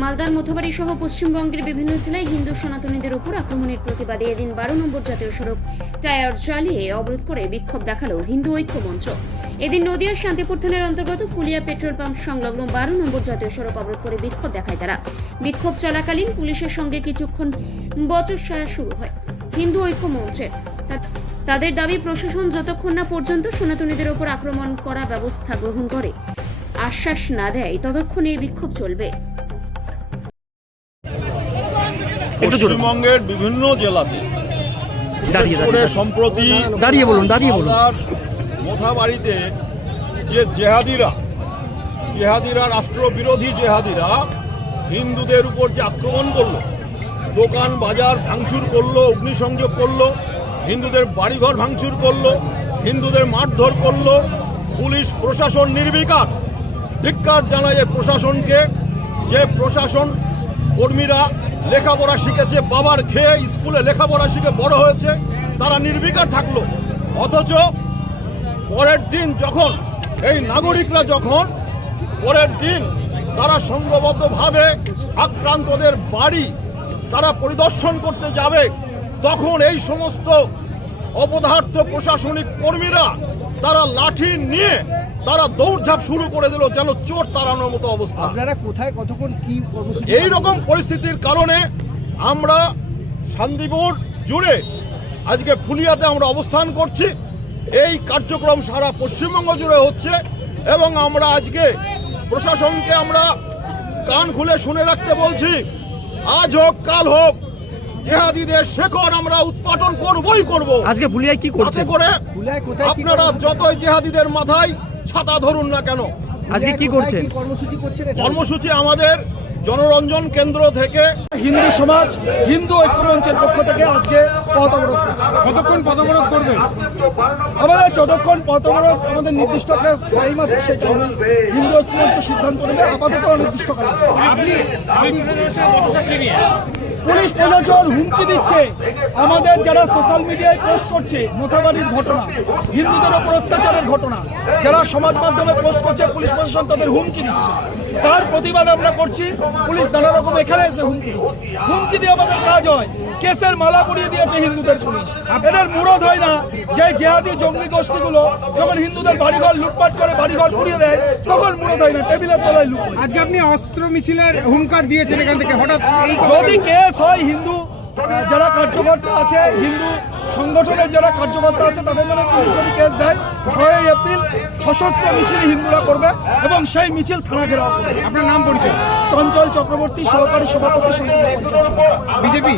মালদার মথুবাড়ি সহ পশ্চিমবঙ্গের বিভিন্ন জেলায় হিন্দু সনাতনীদের উপর আক্রমণের প্রতিবাদে এদিন 12 নম্বর জাতীয় সড়ক টায়ার জ্বালিয়ে অবরোধ করে বিক্ষোভ দেখালো হিন্দু ঐক্য মঞ্চ। এদিন নদিয়ার শান্তিপুর থানার অন্তর্গত ফুলিয়া পেট্রোল পাম্প সংলগ্ন 12 নম্বর জাতীয় সড়ক অবরোধ করে বিক্ষোভ দেখায় তারা। বিক্ষোভ চলাকালীন পুলিশের সঙ্গে কিছুক্ষণ বচসা শুরু হয় হিন্দু ঐক্য মঞ্চের। তাদের দাবি প্রশাসন যতক্ষণ না পর্যন্ত সনাতনীদের উপর আক্রমণ করা ব্যবস্থা গ্রহণ করে আশ্বাস না দেয় ততক্ষণ এই বিক্ষোভ চলবে। পশ্চিমবঙ্গের বিভিন্ন জেলাতে সম্প্রতি মথুবাড়িতে যে জেহাদিরা রাষ্ট্রবিরোধী জেহাদিরা হিন্দুদের উপর যে আক্রমণ করলো, দোকান বাজার ভাঙচুর করলো, অগ্নিসংযোগ করলো, হিন্দুদের বাড়িঘর ভাঙচুর করলো, হিন্দুদের মারধর করলো, পুলিশ প্রশাসন নির্বিকার। ধিক্কার জানায় প্রশাসনকে, যে প্রশাসন কর্মীরা লেখাপড়া শিখেছে, বাবার খেয়ে স্কুলে লেখাপড়া শিখে বড় হয়েছে, তারা নির্বিকার থাকলো। অথচ পরের দিন যখন এই নাগরিকরা পরের দিন তারা সংঘবদ্ধভাবে আক্রান্তদের বাড়ি তারা পরিদর্শন করতে যাবে, তখন এই সমস্ত অপদার্থ প্রশাসনিক কর্মীরা তারা লাঠি নিয়ে তারা দৌড়ঝাঁপ শুরু করে দিল, যেন চোর তাড়ানোর মতো অবস্থা। আপনারা কোথায় কতক্ষণ কি কর্মসূচি? এই রকম পরিস্থিতির কারণে আমরা শান্তিপুর জুড়ে আজকে ফুলিয়াতে আমরা অবস্থান করছি। এই কার্যক্রম সারা পশ্চিমবঙ্গ জুড়ে হচ্ছে এবং আমরা আজকে প্রশাসনকে আমরা কান খুলে শুনে রাখতে বলছি, আজ হোক কাল হোক জেহাদিদের শেকড় আমরা উৎপাটন করবই করব। আজকে ফুলিয়ায় কি করছেন? করে আপনারা যতই জেহাদিদের মাথায় ছাতা ধরুন না কেন, আজকে কি করছেন? কর্মসূচি আমাদের জনরঞ্জন কেন্দ্র থেকে হিন্দু সমাজ হিন্দু ঐক্য মঞ্চের পক্ষ থেকে আজকে পথ অবরোধ করছে। কতক্ষণ পথ অবরোধ করবেন? আমাদের যতক্ষণ পথ অবরোধ আমাদের নির্দিষ্ট একটা টাইম আছে, সেই টাইমে হিন্দু ঐক্য মঞ্চ সিদ্ধান্ত নেবে। আপাতত অনির্দিষ্টকাল আছে। পুলিশ প্রশাসন হুমকি দিচ্ছে, আমাদের যারা সোশ্যাল মিডিয়ায় পোস্ট করছে মথুবাড়ির ঘটনা, হিন্দুদের ওপর অত্যাচারের ঘটনা, যারা সমাজ মাধ্যমে পোস্ট করছে, পুলিশ প্রশাসন তাদের হুমকি দিচ্ছে। তার প্রতিবাদ আমরা করছি। পুলিশ নানা রকম এখানে এসে হুমকি দিচ্ছে। হুমকি দিয়ে আমাদের কাজ হয়, কেসের মালা পরিয়ে দিয়েছে হিন্দুদের পুলিশ। এদের মুরদ হয় না যে জেহাদি জঙ্গি গোষ্ঠীগুলো যখন হিন্দুদের বাড়িঘর লুটপাট করে বাড়িঘর পুড়িয়ে দেয়, তখন মুরদ হয় না, টেবিলের তলায় লুক। আজকে আপনি অস্ত্র মিছিলের হুঙ্কার দিয়েছেন এখান থেকে, হঠাৎ যদি কেস হয়, হিন্দু যারা কার্যকর্তা আছে, হিন্দু সংগঠনের যারা কার্যকর্তা আছে, তাদের নামে পুলিশ যদি কেস দেয়, 6 এপ্রিল সশস্ত্র মিছিল হিন্দুরা করবে এবং সেই মিছিল থানা ঘেরাও করবে। আপনার নাম পরিচয়? চঞ্চল চক্রবর্তী, সহকারী সভাপতি, বিজেপি।